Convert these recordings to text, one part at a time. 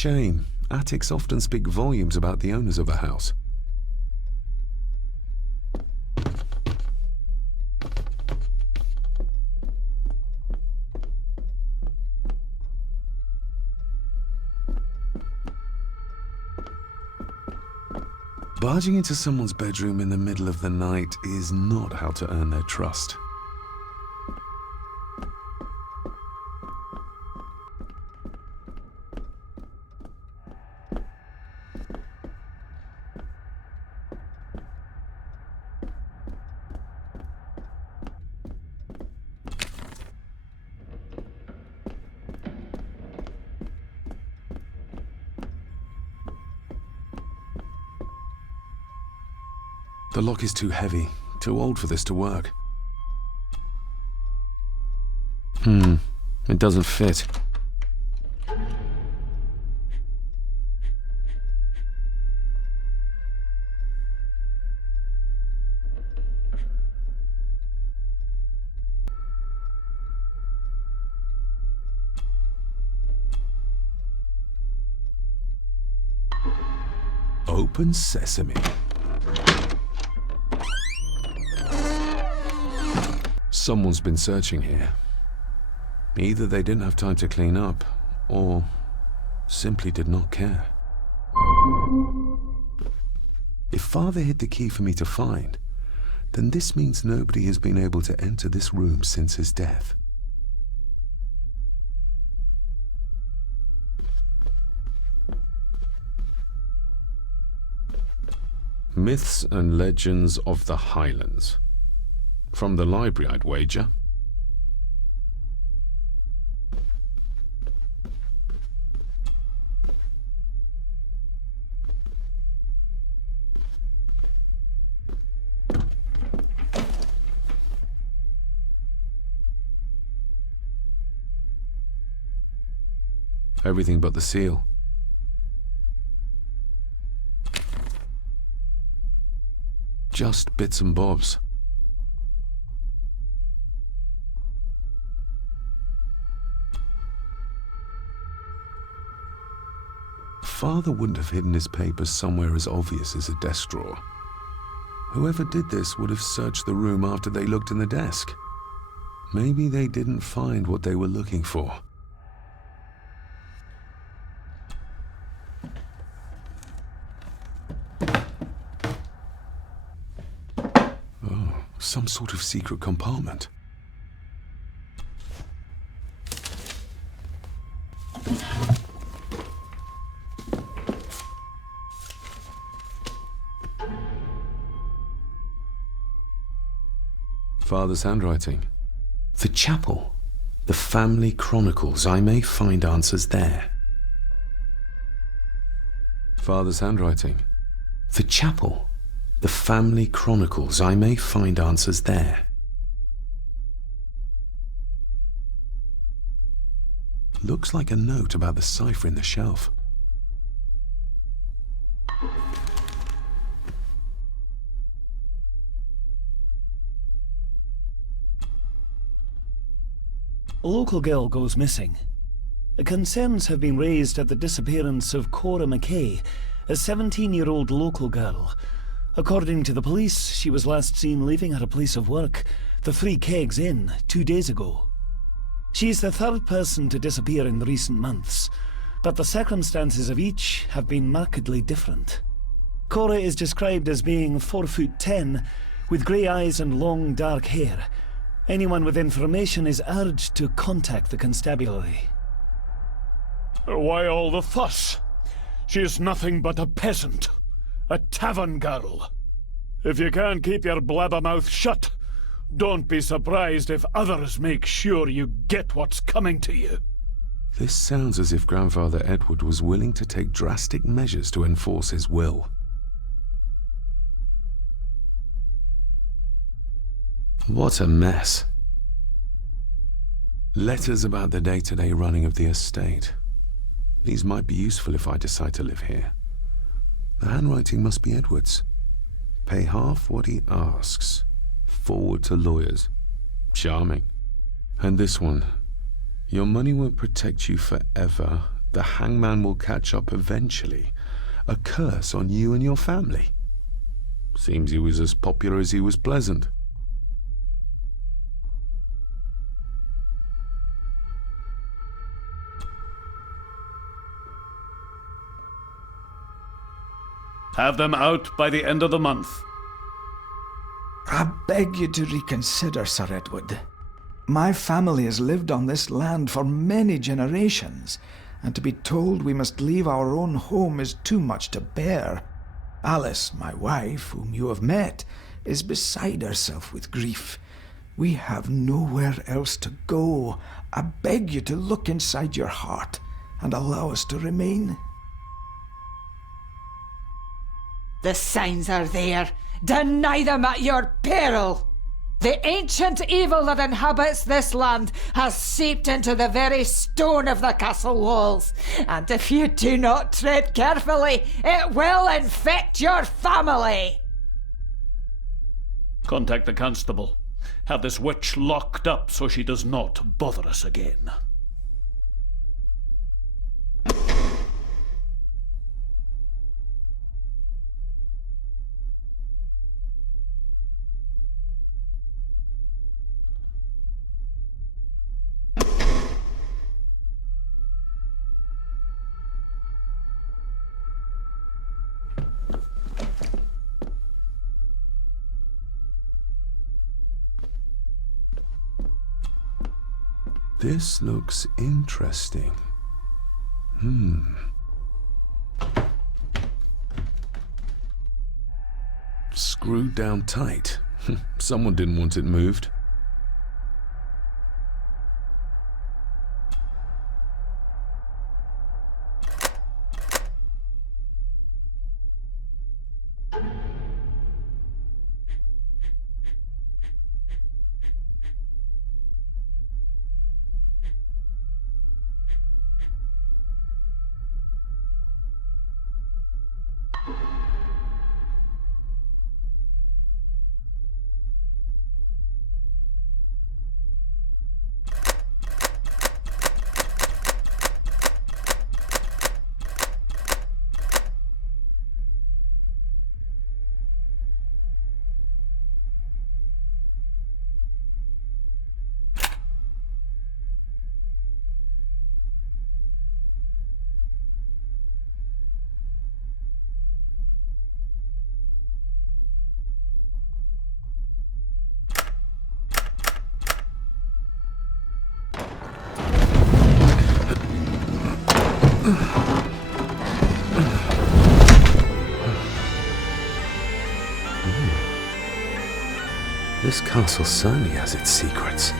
shame. Attics often speak volumes about the owners of a house. Barging into someone's bedroom in the middle of the night is not how to earn their trust. The lock is too heavy, too old for this to work. It doesn't fit. Open sesame. Someone's been searching here. Either they didn't have time to clean up, or simply did not care. If Father hid the key for me to find, then this means nobody has been able to enter this room since his death. Myths and Legends of the Highlands. From the library, I'd wager. Everything but the seal. Just bits and bobs. Father wouldn't have hidden his papers somewhere as obvious as a desk drawer. Whoever did this would have searched the room after they looked in the desk. Maybe they didn't find what they were looking for. Oh, some sort of secret compartment. Father's handwriting. The chapel. The family chronicles. I may find answers there. Father's handwriting. The chapel. The family chronicles. I may find answers there. Looks like a note about the cipher in the shelf. A local girl goes missing. Concerns have been raised at the disappearance of Cora McKay, a 17-year-old local girl. According to the police, she was last seen leaving her place of work, the Three Kegs Inn, 2 days ago. She's the third person to disappear in recent months, but the circumstances of each have been markedly different. Cora is described as being 4'10", with grey eyes and long dark hair. Anyone with information is urged to contact the constabulary. Why all the fuss? She is nothing but a peasant. A tavern girl. If you can't keep your blabbermouth shut, don't be surprised if others make sure you get what's coming to you. This sounds as if Grandfather Edward was willing to take drastic measures to enforce his will. What a mess. Letters about the day-to-day running of the estate. These might be useful if I decide to live here. The handwriting must be Edward's. Pay half what he asks. Forward to lawyers. Charming. And this one. Your money won't protect you forever, The hangman will catch up eventually. A curse on you and your family. Seems he was as popular as he was pleasant. Have them out by the end of the month. I beg you to reconsider, Sir Edward. My family has lived on this land for many generations, and to be told we must leave our own home is too much to bear. Alice, my wife, whom you have met, is beside herself with grief. We have nowhere else to go. I beg you to look inside your heart and allow us to remain. The signs are there. Deny them at your peril. The ancient evil that inhabits this land has seeped into the very stone of the castle walls, and if you do not tread carefully, it will infect your family. Contact the constable. Have this witch locked up so she does not bother us again. This looks interesting. Screwed down tight. Someone didn't want it moved. This castle certainly has its secrets.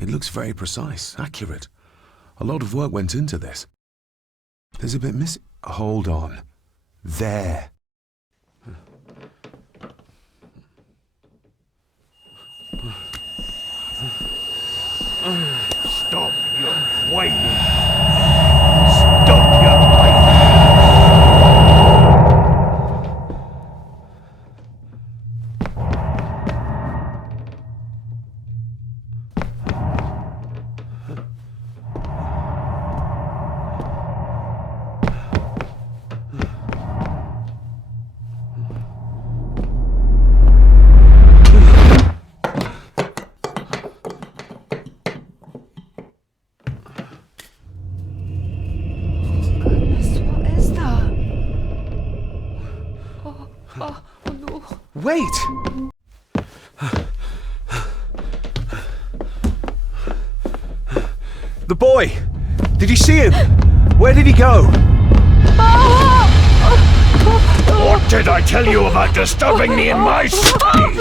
It looks very precise, accurate. A lot of work went into this. There's a bit missing. Hold on. There. Stop your whining! Stop your whining! Wait! The boy! Did you see him? Where did he go? What did I tell you about disturbing me in my study?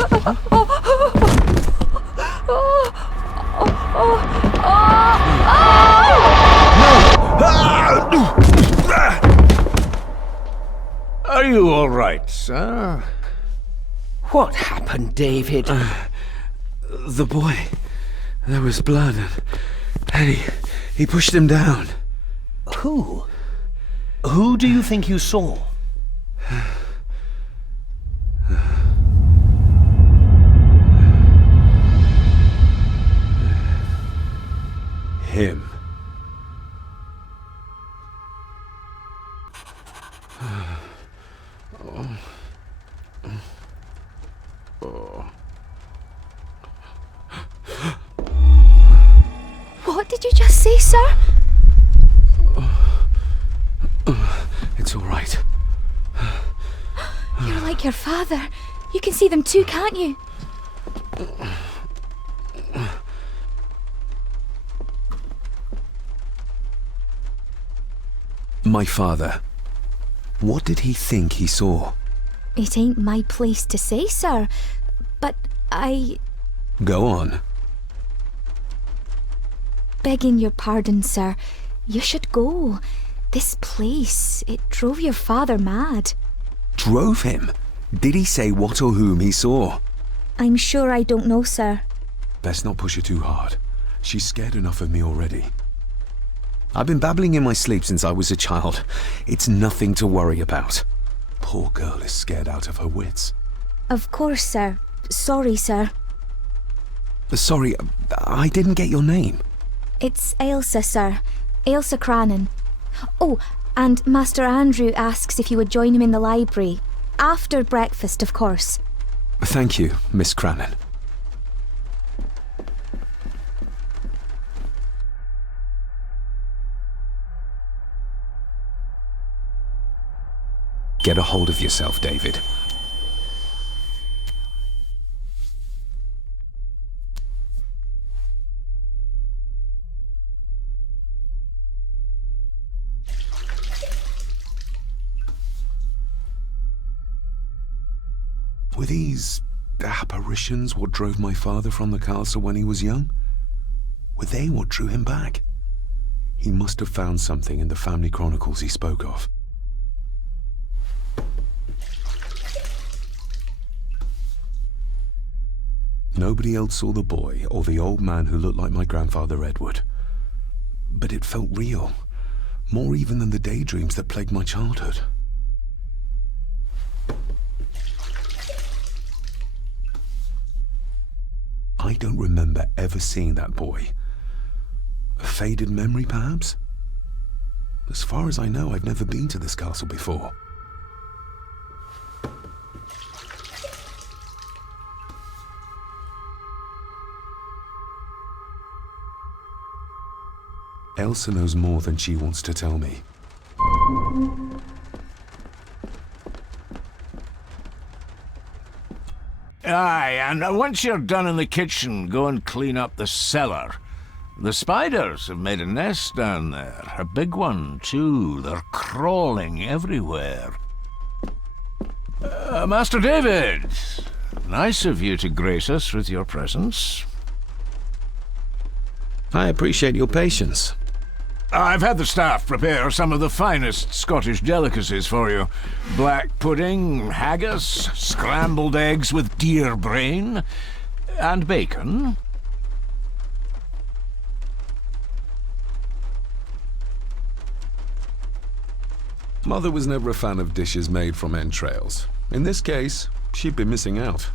Are you all right, sir? What happened, David? The boy. There was blood, and he pushed him down. Who? Who do you think you saw? Him. What did you just say, sir? It's all right. You're like your father. You can see them too, can't you? My father. What did he think he saw? It ain't my place to say, sir. But Go on. begging your pardon, sir, you should go. This place, it drove your father mad. Drove him? Did he say what or whom he saw? I'm sure I don't know, sir. Best not push her too hard. She's scared enough of me already. I've been babbling in my sleep since I was a child. It's nothing to worry about. Poor girl is scared out of her wits. Of course, sir. Sorry, sir. Sorry, I didn't get your name. It's Ailsa, sir. Ailsa Crannan. Oh, and Master Andrew asks if you would join him in the library. After breakfast, of course. Thank you, Miss Crannan. Get a hold of yourself, David. Were these apparitions what drove my father from the castle when he was young? Were they what drew him back? He must have found something in the family chronicles he spoke of. Nobody else saw the boy or the old man who looked like my grandfather Edward. But it felt real, more even than the daydreams that plagued my childhood. I don't remember ever seeing that boy. A faded memory, perhaps? As far as I know, I've never been to this castle before. Elsa knows more than she wants to tell me. Aye, and once you're done in the kitchen, go and clean up the cellar. The spiders have made a nest down there. A big one, too. They're crawling everywhere. Master David, nice of you to grace us with your presence. I appreciate your patience. I've had the staff prepare some of the finest Scottish delicacies for you. Black pudding, haggis, scrambled eggs with deer brain, and bacon. Mother was never a fan of dishes made from entrails. In this case, she'd be missing out.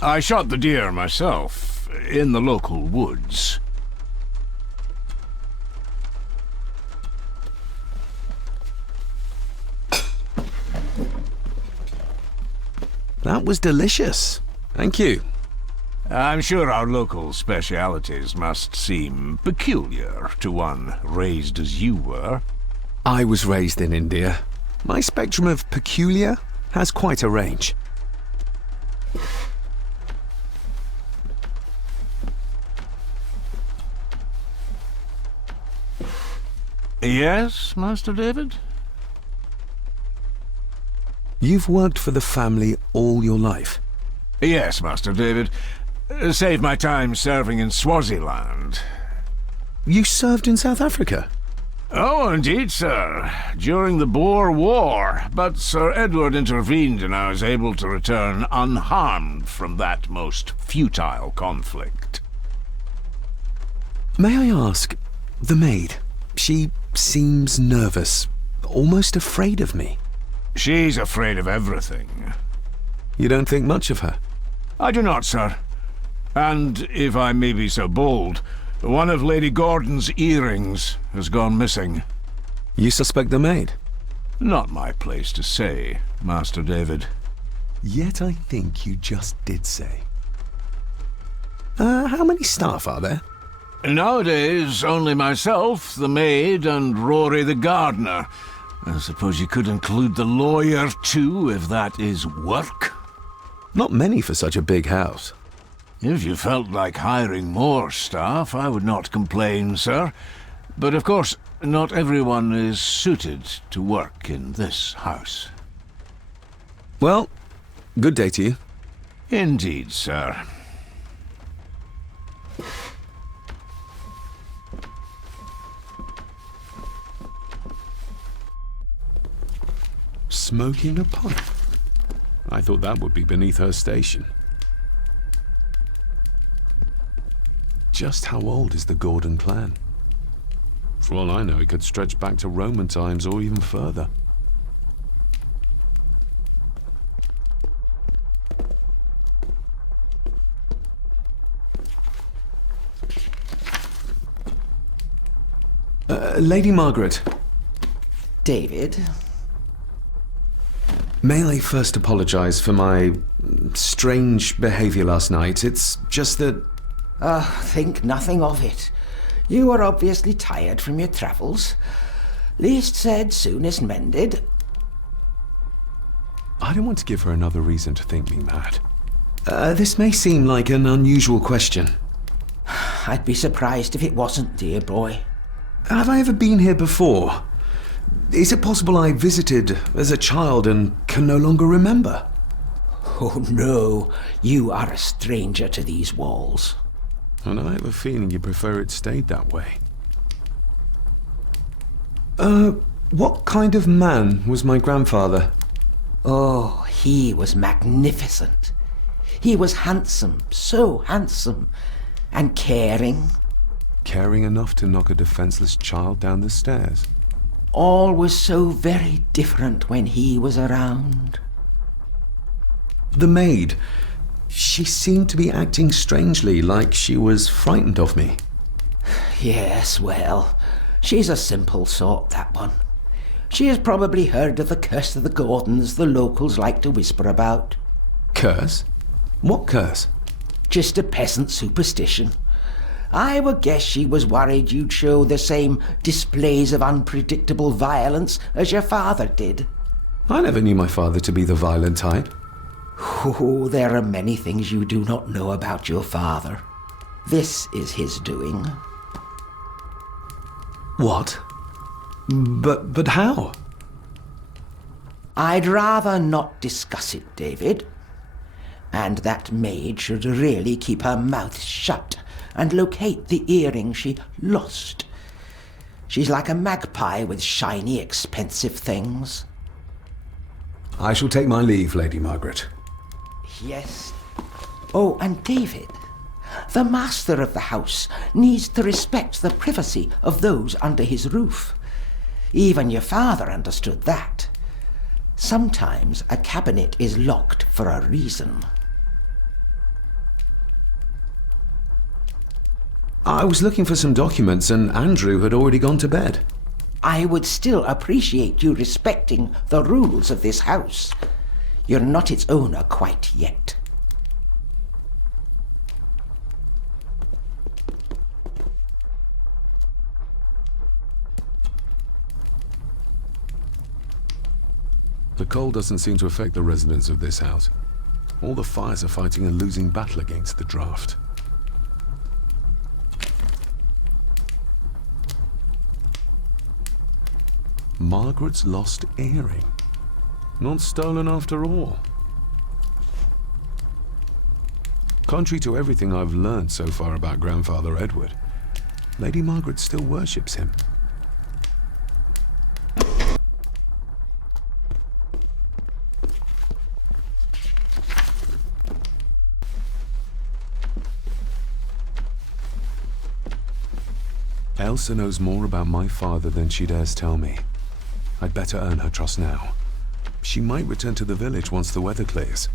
I shot the deer myself, in the local woods. That was delicious. Thank you. I'm sure our local specialities must seem peculiar to one raised as you were. I was raised in India. My spectrum of peculiar has quite a range. Yes, Master David? You've worked for the family all your life? Yes, Master David. Save my time serving in Swaziland. You served in South Africa? Oh, indeed, sir. During the Boer War. But Sir Edward intervened and I was able to return unharmed from that most futile conflict. May I ask, the maid, She seems nervous, almost afraid of me. She's afraid of everything. You don't think much of her? I do not, sir. And, if I may be so bold, one of Lady Gordon's earrings has gone missing. You suspect the maid? Not my place to say, Master David. Yet I think you just did say. How many staff are there? Nowadays, only myself, the maid, and Rory the gardener. I suppose you could include the lawyer, too, if that is work. Not many for such a big house. If you felt like hiring more staff, I would not complain, sir. But of course, not everyone is suited to work in this house. Well, good day to you. Indeed, sir. Smoking a pipe? I thought that would be beneath her station. Just how old is the Gordon clan? For all I know, it could stretch back to Roman times or even further. Lady Margaret. David? May I first apologize for my strange behavior last night? It's just that... Think nothing of it. You were obviously tired from your travels. Least said, soonest mended. I don't want to give her another reason to think me mad. This may seem like an unusual question. I'd be surprised if it wasn't, dear boy. Have I ever been here before? Is it possible I visited as a child and can no longer remember? Oh no, you are a stranger to these walls. And I have a feeling you prefer it stayed that way. What kind of man was my grandfather? Oh, he was magnificent. He was handsome, so handsome, and caring. Caring enough to knock a defenseless child down the stairs. All was so very different when he was around. The maid. She seemed to be acting strangely, like she was frightened of me. Yes, well, she's a simple sort, that one. She has probably heard of the curse of the Gordons the locals like to whisper about. Curse? What curse? Just a peasant superstition. I would guess she was worried you'd show the same displays of unpredictable violence as your father did. I never knew my father to be the violent type. Oh, there are many things you do not know about your father. This is his doing. What? But how? I'd rather not discuss it, David. And that maid should really keep her mouth shut and locate the earring she lost. She's like a magpie with shiny, expensive things. I shall take my leave, Lady Margaret. Yes. Oh, and David, the master of the house needs to respect the privacy of those under his roof. Even your father understood that. Sometimes a cabinet is locked for a reason. I was looking for some documents and Andrew had already gone to bed. I would still appreciate you respecting the rules of this house. You're not its owner quite yet. The cold doesn't seem to affect the residents of this house. All the fires are fighting a losing battle against the draft. Margaret's lost earring. Not stolen after all. Contrary to everything I've learned so far about Grandfather Edward, Lady Margaret still worships him. Elsa knows more about my father than she dares tell me. I'd better earn her trust now. She might return to the village once the weather clears.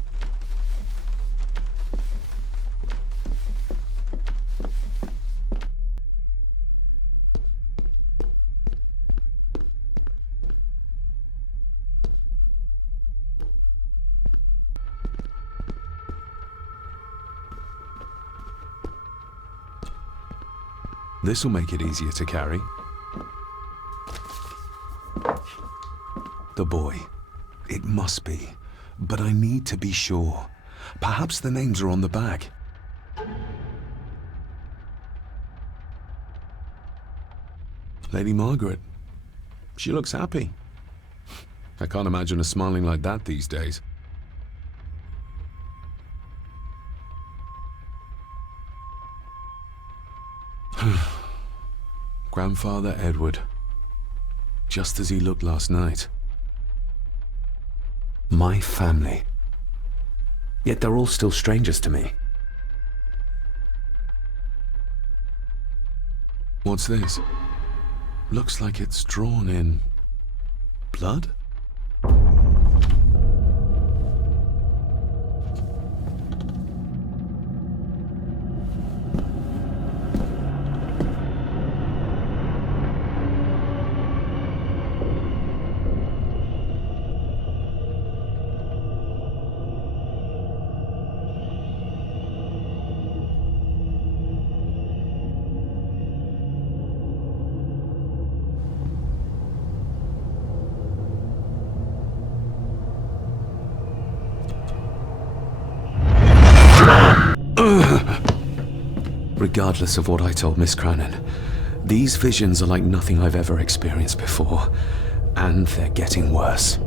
This'll make it easier to carry. The boy. It must be. But I need to be sure. Perhaps the names are on the bag. Lady Margaret. She looks happy. I can't imagine her smiling like that these days. Grandfather Edward. Just as he looked last night. My family. Yet they're all still strangers to me. What's this? Looks like it's drawn in blood? Regardless of what I told Miss Cranon, these visions are like nothing I've ever experienced before, and they're getting worse.